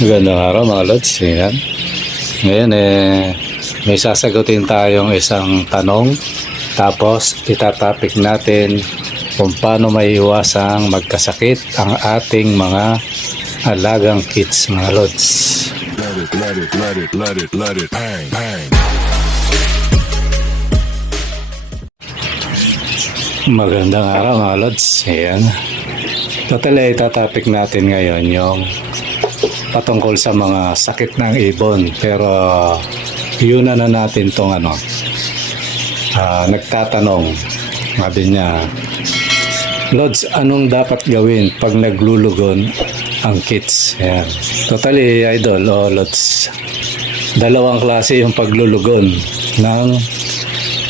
Magandang araw mga lods. Yan. Ngayon eh, may sasagutin tayong isang tanong. Tapos itatapik natin kung paano may iwasang magkasakit ang ating mga alagang kids mga lods. Let it, let it, let it, let it, let it bang, bang. Magandang araw mga lods. Ayan. Total ay itatapik natin ngayon yung patungkol sa mga sakit ng ibon. Pero yun na na natin tong ano. ah, nagtatanong. Sabi niya, Lods, anong dapat gawin pag naglulugon ang kids? Ayan. Totally, idol o Lods. Dalawang klase yung paglulugon ng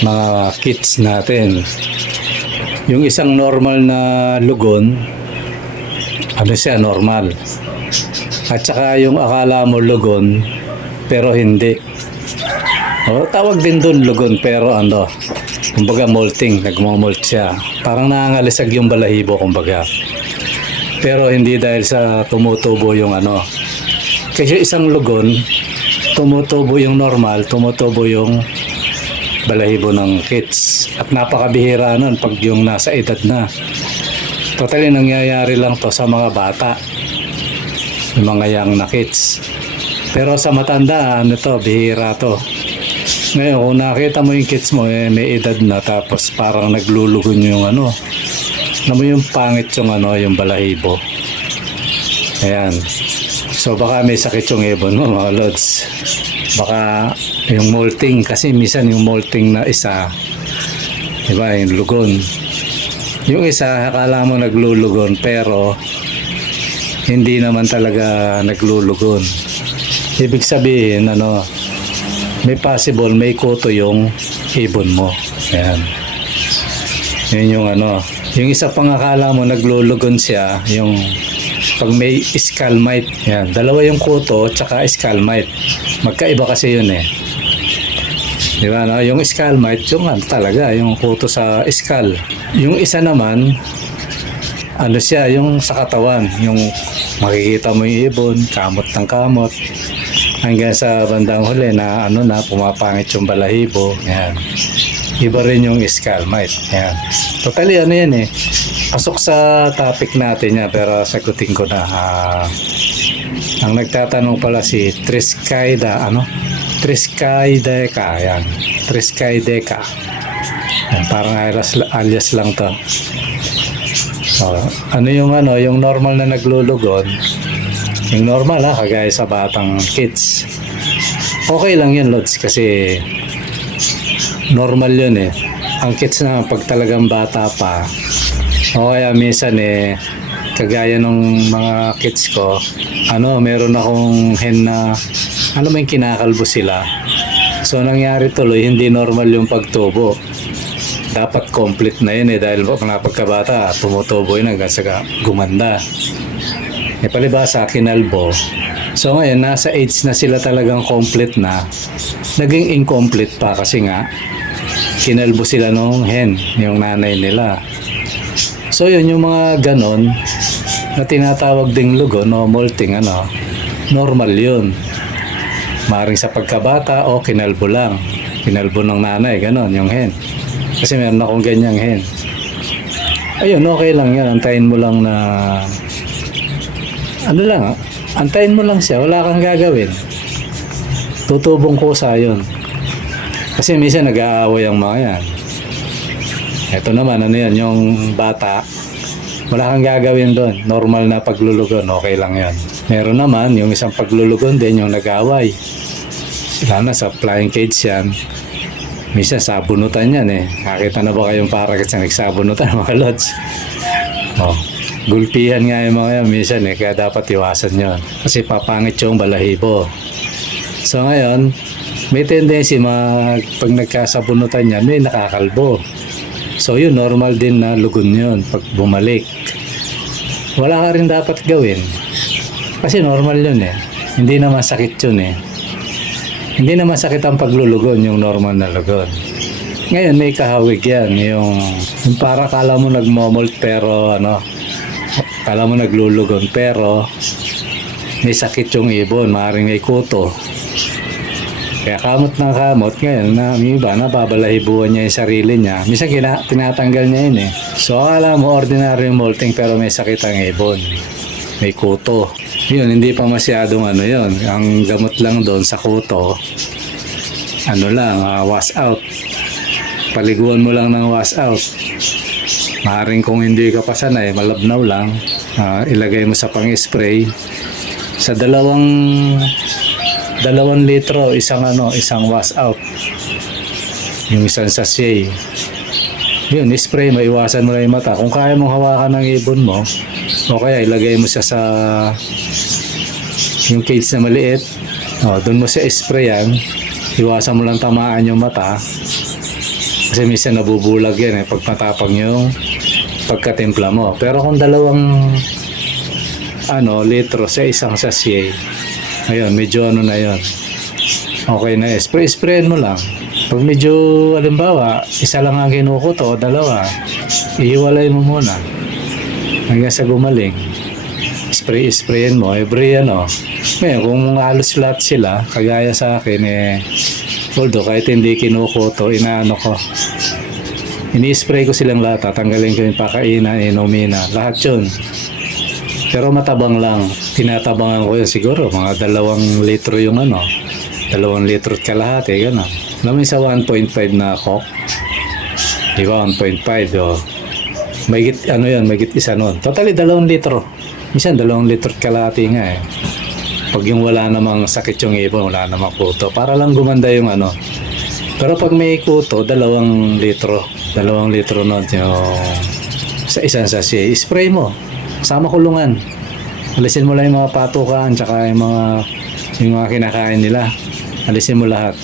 mga kids natin. Yung isang normal na lugon, ano siya, normal. At saka yung akala mo lugon, pero hindi. O, tawag din doon lugon, pero ano, kumbaga molting, nagmomolt siya. Parang nangangalisag yung balahibo, kumbaga. Pero hindi dahil sa tumutubo yung ano. Kasi isang lugon, tumutubo yung normal, tumutubo yung balahibo ng kids. At napakabihira nun pag yung nasa edad na. Totally nangyayari lang to sa mga bata. Yung mga young na kids. Pero sa matanda, ano to, bihira to. Ngayon, kung nakita mo yung kids mo, eh, may edad na, tapos parang naglulugon yung ano. Alam mo yung pangit yung ano, yung balahibo. Ayan. So baka may sakit yung ibon mo mga lods. Baka yung molting kasi minsan yung molting na isa di ba yung lugon. Yung isa akala mo naglulugon pero hindi naman talaga naglulugon. Ibig sabihin ano may possible may kuto yung ibon mo. Ayan. Yun yung ano. Yung isa pang akala mo naglulugon siya, yung pag may scalmite, yan, dalawa yung kuto tsaka scalmite. Magkaiba kasi yun eh. Di ba, no? Yung scalmite, yung ano talaga, yung kuto sa skull. Yung isa naman, ano siya, yung sa katawan, yung makikita mo yung ibon, kamot ng kamot. Hanggang sa bandang huli na ano na pumapangit yung balahibo. Yan. Iba rin yung scalmite. Yan. Totally ano yan eh. Pasok sa topic natin yan pero sagutin ko na. Ah, ang nagtatanong pala si Triskaida ano? Triskaideka. Yan. Triskaideka. Yan, parang alias, alias lang to. So, ano yung ano, yung normal na naglulugon, yung normal ha, kagaya sa batang kids. Okay lang yun, Lods, kasi normal yun eh. Ang kids na pag talagang bata pa, o kaya minsan eh, kagaya ng mga kids ko, ano, meron akong hen na, ano may kinakalbo sila. So, nangyari tuloy, hindi normal yung pagtubo. Dapat complete na yun eh, dahil mga pagkabata, tumutubo yun hanggang sa gumanda. E palibasa, kinalbo. So ngayon, nasa age na sila talagang complete na. Naging incomplete pa kasi nga, kinalbo sila nung hen, yung nanay nila. So yun, yung mga ganon, na tinatawag ding lugo, no, molting, ano, normal yun. Maring sa pagkabata o kinalbo lang. Kinalbo ng nanay, ganon, yung hen. Kasi meron akong ganyang hen. Ayun, okay lang yan. Antayin mo lang na ano lang, ah, antayin mo lang siya, wala kang gagawin. Tutubong kusa yun. Kasi minsan nag-aaway ang mga yan. Ito naman, ano yan, yung bata, wala kang gagawin doon. Normal na paglulugon, okay lang yan. Meron naman, yung isang paglulugon din, yung nag-aaway. Lalo na sa flying cage yan. Minsan sabunutan yan eh. Nakita na ba kayong parakeet na nagsabunutan mga lods? Oh, gulpihan nga yung mga yan minsan eh, kaya dapat iwasan yon Kasi papangit yung balahibo. So ngayon, may tendency mag, pag nagkasabunutan yan, may nakakalbo. So yun, normal din na lugon yun pag bumalik. Wala ka rin dapat gawin. Kasi normal yun eh. Hindi naman sakit yun eh. Hindi naman sakit ang paglulugon, yung normal na lugon. Ngayon, may kahawig yan. Yung, yung para kala mo nagmomolt pero ano, kala mo naglulugon pero may sakit yung ibon, maaaring may kuto. Kaya kamot ng kamot ngayon na yung iba nababalahibuan niya yung sarili niya. Minsan kina, tinatanggal niya yun eh. So akala mo ordinary molting pero may sakit ang ibon. May kuto. Yun, hindi pa masyadong ano yun. Ang gamot lang doon sa kuto, ano lang, ah, wash out. Paliguan mo lang ng wash out. Maaaring kung hindi ka pa sanay, malabnaw lang, ah, ilagay mo sa pang-spray. Sa dalawang dalawang litro, isang ano, isang wash out. Yung isang sachet. Yun, spray, maiwasan mo na yung mata. Kung kaya mong hawakan ng ibon mo, o kaya ilagay mo siya sa yung cage na maliit. O, doon mo siya sprayan. Iwasan mo lang tamaan yung mata. Kasi minsan nabubulag yan eh, pag matapang yung pagkatimpla mo. Pero kung dalawang ano, litro sa isang sachet, ayun, medyo ano na yon Okay na, spray sprayin mo lang. Pag medyo, alimbawa, isa lang ang kinukuto, o dalawa, ihiwalay mo muna. Hanggang sa gumaling. Spray, sprayin mo, every ano. Ngayon, kung halos lahat sila, kagaya sa akin, eh, although kahit hindi kinukuto, inaano ko, ini-spray ko silang lahat, tatanggalin ko yung pakainan, inumina, lahat yun. Pero matabang lang. Tinatabangan ko yun siguro. Mga dalawang litro yung ano. Dalawang litro at kalahati. Gano'n. Alam mo sa 1.5 na coke? Di ba? 1.5. Oh. Mayigit, ano yun? Mayigit isa nun. Totally, dalawang litro. Minsan, dalawang litro at kalahati nga eh. Pag yung wala namang sakit yung ibon, wala namang kuto. Para lang gumanda yung ano. Pero pag may kuto, dalawang litro. Dalawang litro nun yung sa isang sachet. Spray mo. Sama kulungan. Alisin mo lang yung mga patukan tsaka yung mga yung mga kinakain nila. Alisin mo lahat.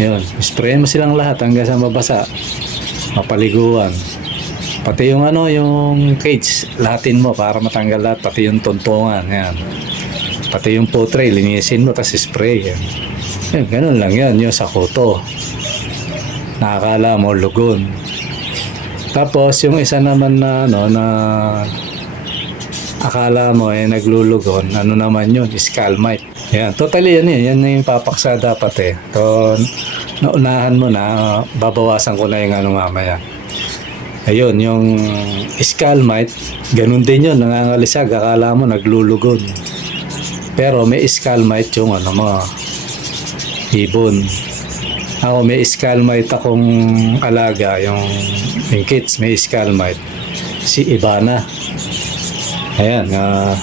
Yun. Sprayin mo silang lahat hanggang sa mabasa. Mapaliguan. Pati yung ano, yung cage, lahatin mo para matanggal lahat. Pati yung tuntungan. Yan. Pati yung potray, linisin mo, tapos spray. Yan. Yan, ganun lang yan. Yung sa kuto. Nakakala mo, lugon. Tapos, yung isa naman na, ano, na akala mo eh naglulugon, ano naman yun, scalmite. Yan, totally yan eh, yan na yung papaksa dapat eh. So, naunahan mo na, babawasan ko na yung ano mamaya. Ayun, yung scalmite, ganun din yun, nangangalisag, akala mo naglulugon. Pero may scalmite yung ano mo, ibon. Ako may scalmite akong alaga, yung, yung kids may scalmite. Si Ibana. Ayan, ah,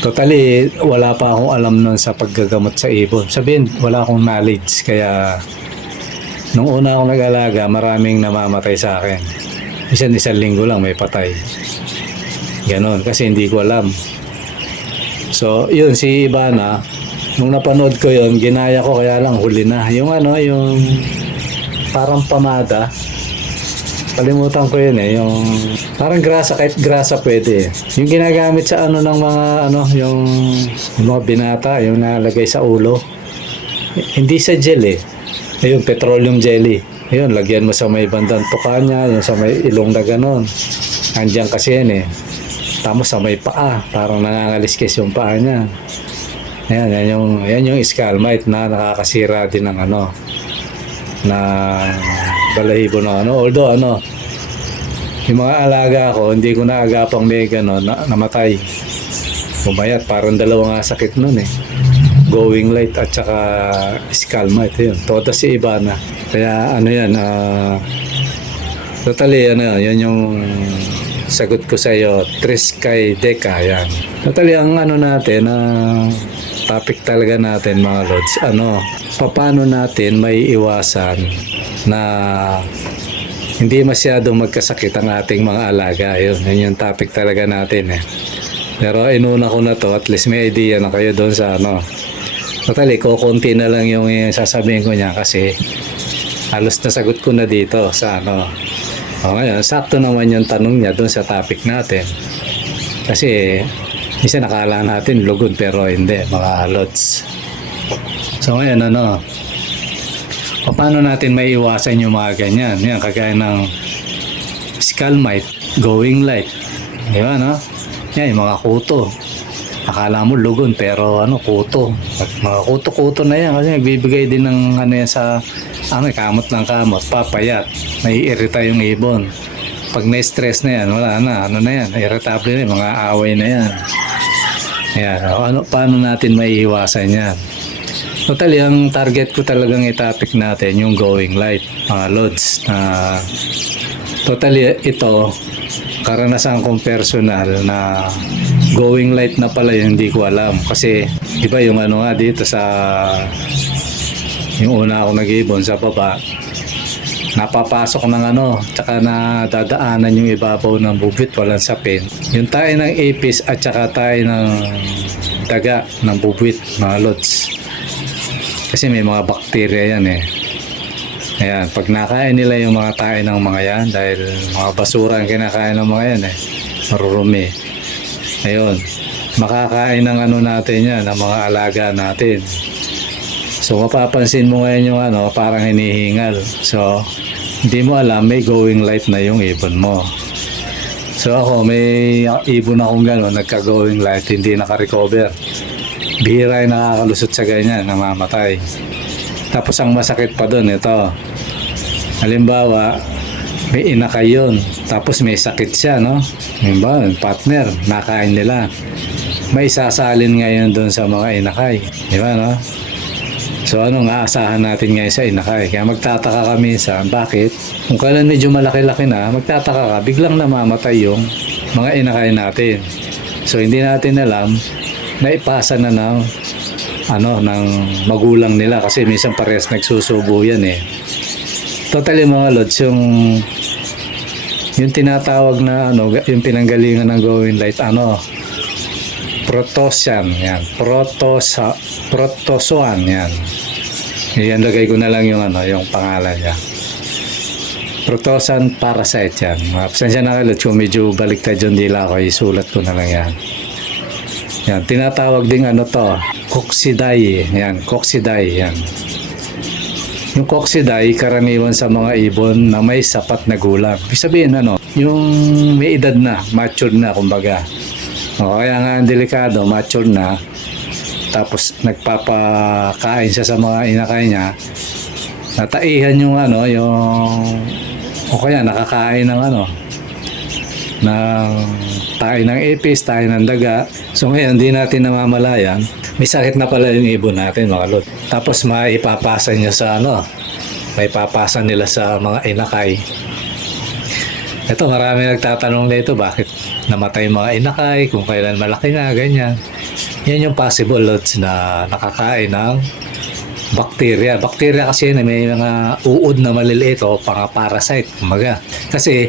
totally wala pa akong alam nun sa paggagamot sa ibon. Sabihin, wala akong knowledge kaya nung una akong nag-alaga, maraming namamatay sa akin. Isang isang linggo lang may patay. Ganon, kasi hindi ko alam. So, yun, si Ibana, nung napanood ko yun, ginaya ko kaya lang huli na. Yung ano, yung parang pamada, Kalimutan ko yun eh, yung parang grasa, kahit grasa pwede eh. Yung ginagamit sa ano ng mga ano, yung, yung mga binata, yung nalagay sa ulo. Hindi sa gel eh. Ayun, petroleum jelly. Ayun, lagyan mo sa may bandang tuka niya, yung sa may ilong na ganon. Andiyan kasi yan eh. Tapos sa may paa, parang nangangaliskis yung paa niya. Ayan, yan yung, yan yung scalmite na nakakasira din ng ano, na balahibo na ano. Although ano, yung mga alaga ko, hindi ko naagapang may gano'n, na, namatay. Pumayat, parang dalawa nga sakit nun eh. Going light at saka scalmite, yun. Todo si Ibana. Kaya ano yan, ah, totally ano, yun yung sagot ko sa iyo, Tris kay Deka, yan. Totally ang ano natin, ah, topic talaga natin mga lods, ano, paano natin may iwasan na hindi masyadong magkasakit ang ating mga alaga. Yun, yun yung topic talaga natin eh. Pero inuna ko na to, at least may idea na kayo doon sa ano. Totally, kukunti na lang yung eh, sasabihin ko niya kasi halos nasagot ko na dito sa ano. O ngayon, sakto naman yung tanong niya doon sa topic natin. Kasi, isa nakala natin lugon pero hindi, mga lods. So ngayon, ano, paano natin may iwasan yung mga ganyan? Yan, kagaya ng scalmite, going light. Di ba, no? Yan, yung mga kuto. akala mo lugon pero ano kuto At mga kuto-kuto na yan kasi nagbibigay din ng ano yan sa ano kamot ng kamot papayat naiirita yung ibon pag na-stress na yan wala na ano na yan irritable na yan, mga away na yan yan o, ano paano natin maiiwasan yan Totally, ang target ko talagang itapik natin yung going light, mga loads. Na totally, ito, karanasan kong personal na going light na pala yung hindi ko alam. Kasi, di ba yung ano nga dito sa, yung una ako nag-ibon sa baba, napapasok ng ano, tsaka na dadaanan yung ibabaw ng bubit, walang sapin. Yung tayo ng apis at tsaka tayo ng daga ng bubit, mga lods. Kasi may mga bakterya yan eh. Ayan, pag nakain nila yung mga tae ng mga yan, dahil mga basura ang kinakain ng mga yan eh, marurumi. Ayun, makakain ng ano natin yan, ng mga alaga natin. So mapapansin mo ngayon yung ano, parang hinihingal. So, hindi mo alam, may going light na yung ibon mo. So ako, may ibon akong gano'n, nagka-going light, hindi naka-recover. Bihira yung nakakalusot sa ganyan, namamatay. Tapos ang masakit pa doon, ito. Halimbawa, may inakay yun. Tapos may sakit siya, no? Halimbawa, partner, nakain nila. May sasalin ngayon doon sa mga inakay. Di ba, no? So ano nga asahan natin ngayon sa inakay? Kaya magtataka kami sa bakit? Kung kailan medyo malaki-laki na, magtataka ka, biglang namamatay yung mga inakay natin. So hindi natin alam na ipasa na ng ano ng magulang nila kasi minsan parehas nagsusubo yan eh. Totally mga lods yung yung tinatawag na ano yung pinanggalingan ng going light ano protosyan yan. Protosa protosoan yan. Yan lagay ko na lang yung ano yung pangalan niya. Protosan parasite yan. Pasensya na kayo kung medyo baliktad yung dila ko isulat ko na lang yan. Yan tinatawag ding ano to coccidae yan coccidae yan. Yung coccidae karaniwan sa mga ibon na may sapat na gulang. Ibig sabihin ano yung may edad na mature na kumbaga o, kaya nga ang delikado, mature na. Tapos nagpapakain siya sa mga inakay niya. Nataihan yung ano, yung o kaya nakakain ng ano ng tayo ng ipis, tayo ng daga. So ngayon, hindi natin namamalayan. May sakit na pala yung ibon natin, mga lord. Tapos maipapasa niya sa ano, maipapasa nila sa mga inakay. Ito, marami nagtatanong na ito, bakit namatay mga inakay, kung kailan malaki na, ganyan. Yan yung possible loads na nakakain ng bakterya. Bakterya kasi na may mga uod na maliliit o mga parasite, kumaga. Kasi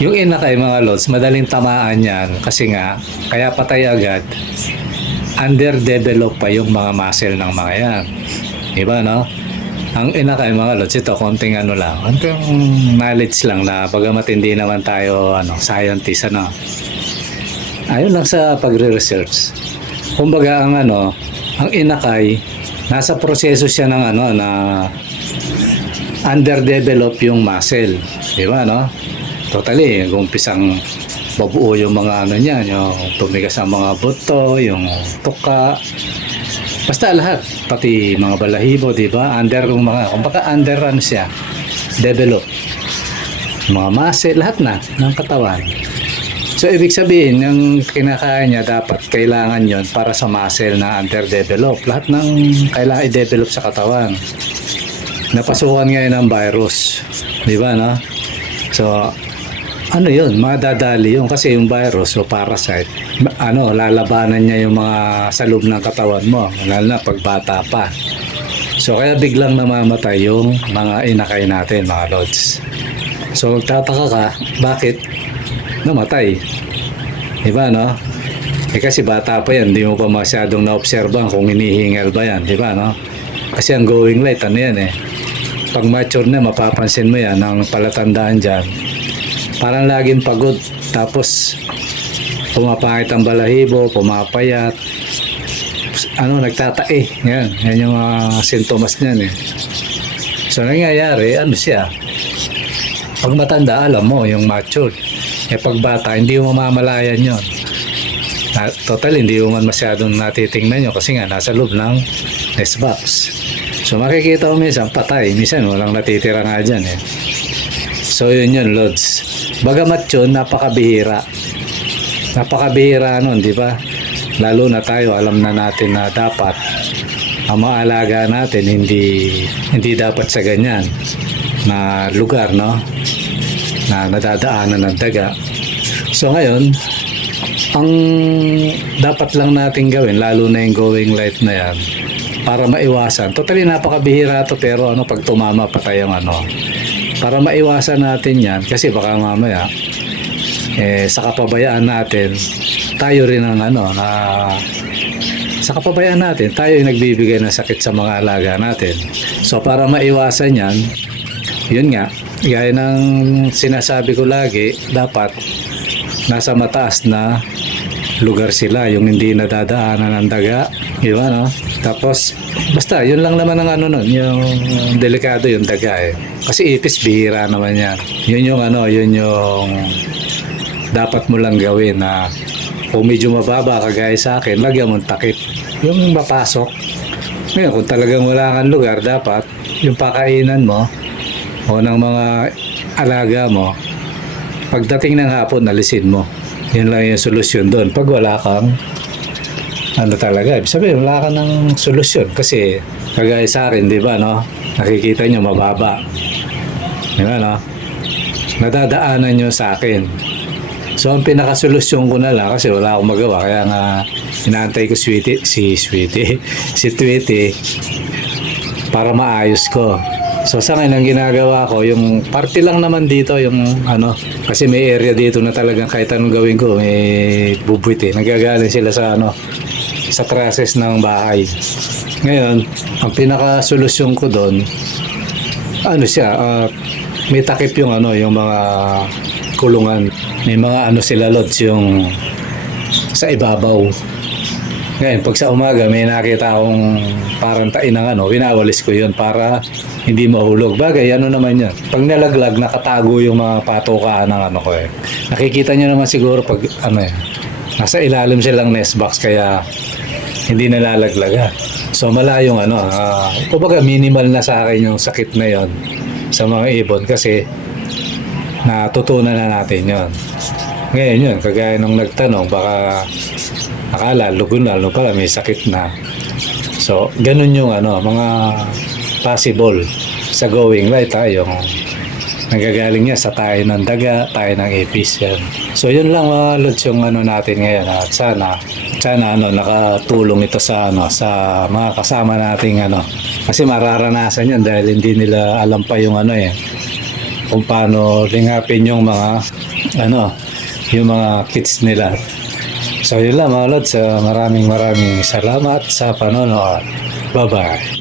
yung inakay mga loads, madaling tamaan yan kasi nga, kaya patay agad, underdeveloped pa yung mga muscle ng mga yan. Diba, no? Ang inakay mga lods, ito konting ano lang, konting knowledge lang na bagamat hindi naman tayo ano, scientist ano. Ayun lang sa pagre-research. Kumbaga ang ano, ang inakay nasa proseso siya ng ano na underdevelop yung muscle, di ba no? Totally, umpisang babuo yung mga ano niya, yung tumigas ang mga buto, yung tuka, Basta lahat, pati mga balahibo, di ba? Under yung mga, kumbaga under ano siya, develop. Mga muscle, lahat na ng katawan. So, ibig sabihin, yung kinakain niya dapat kailangan yon para sa muscle na underdevelop. Lahat ng kailangan i-develop sa katawan. Napasukan ngayon ng virus. Di ba, no? So, ano yun, madadali yun kasi yung virus o parasite, ano, lalabanan niya yung mga sa loob ng katawan mo, lalo na pag bata pa. So kaya biglang namamatay yung mga inakay natin, mga lods. So tataka ka, bakit namatay? Diba, no? Eh kasi bata pa yan, hindi mo pa masyadong naobserban kung hinihingal ba yan, di ba, no? Kasi ang going light, ano yan eh. Pag mature na, mapapansin mo yan, ang palatandaan dyan, parang laging pagod. Tapos, pumapangit ang balahibo, pumapayat, ano, nagtatae. Yan, yan yung mga sintomas niyan eh. So, nangyayari, ano siya? Pag matanda, alam mo, yung mature. Eh, pag bata, hindi mo mamamalayan yon total, hindi mo man masyadong natitingnan nyo kasi nga nasa loob ng nest box. So makikita mo minsan patay, minsan walang natitira nga dyan eh. So yun yun, Lods. Bagamat yun, napakabihira. Napakabihira nun, di ba? Lalo na tayo, alam na natin na dapat ang mga alaga natin hindi hindi dapat sa ganyan na lugar, no? Na nadadaanan ng daga. So ngayon, ang dapat lang natin gawin, lalo na yung going light na yan, para maiwasan. Totally napakabihira to pero ano pag tumama pa tayong ano. Para maiwasan natin yan kasi baka mamaya eh sa kapabayaan natin tayo rin ang ano na sa kapabayaan natin tayo yung nagbibigay ng sakit sa mga alaga natin. So para maiwasan yan, yun nga, gaya ng sinasabi ko lagi, dapat nasa mataas na lugar sila, yung hindi nadadaanan ng daga, di ba no? Tapos, basta, yun lang naman ang ano nun, yung delikado yung daga eh. Kasi ipis, bihira naman yan. Yun yung ano, yun yung dapat mo lang gawin na kung medyo mababa kagaya sa akin, lagyan mong takip. Yung mapasok. Ngayon, kung talagang wala kang lugar, dapat yung pakainan mo o ng mga alaga mo, pagdating ng hapon, alisin mo. Yun lang yung solusyon doon. Pag wala kang ano talaga, ibig sabihin, wala ka ng solusyon. Kasi, kagaya sa akin, di ba, no? Nakikita nyo, mababa. Di ba, no? Nadadaanan nyo sa akin. So, ang pinakasolusyon ko na lang, kasi wala akong magawa, kaya nga, inaantay ko Sweetie, si Sweetie, si Tweety, para maayos ko. So sa ngayon ang ginagawa ko, yung party lang naman dito, yung ano, kasi may area dito na talagang kahit anong gawin ko, may bubuit eh. Nagagaling sila sa ano, sa trusses ng bahay. Ngayon, ang pinaka solusyon ko doon, ano siya, ah, may takip yung ano, yung mga kulungan. May mga ano sila lods yung sa ibabaw. Ngayon, pag sa umaga may nakita akong parang tain ng ano, winawalis ko yun para hindi mahulog. Bagay, ano naman yun. Pag nalaglag, nakatago yung mga patukaan ng ano ko eh. Nakikita nyo naman siguro pag ano eh, nasa ilalim silang nest box kaya hindi nalalaglaga. So malayong ano, ah, kumbaga minimal na sa akin yung sakit na yon sa mga ibon kasi natutunan na natin yon. Ngayon yun, kagaya nung nagtanong, baka akala, lugon na, ano pala, may sakit na. So, ganun yung ano, mga possible sa going light ha, yung nagagaling niya sa tayo ng daga, tayo ng ipis yan. So, yun lang mga lods yung ano natin ngayon at sana, sana ano, nakatulong ito sa ano, sa mga kasama nating ano, kasi mararanasan yan dahil hindi nila alam pa yung ano eh, kung paano lingapin yung mga ano, yung mga kits nila. So yun lang mga lods, maraming maraming salamat sa panonood. Bye-bye.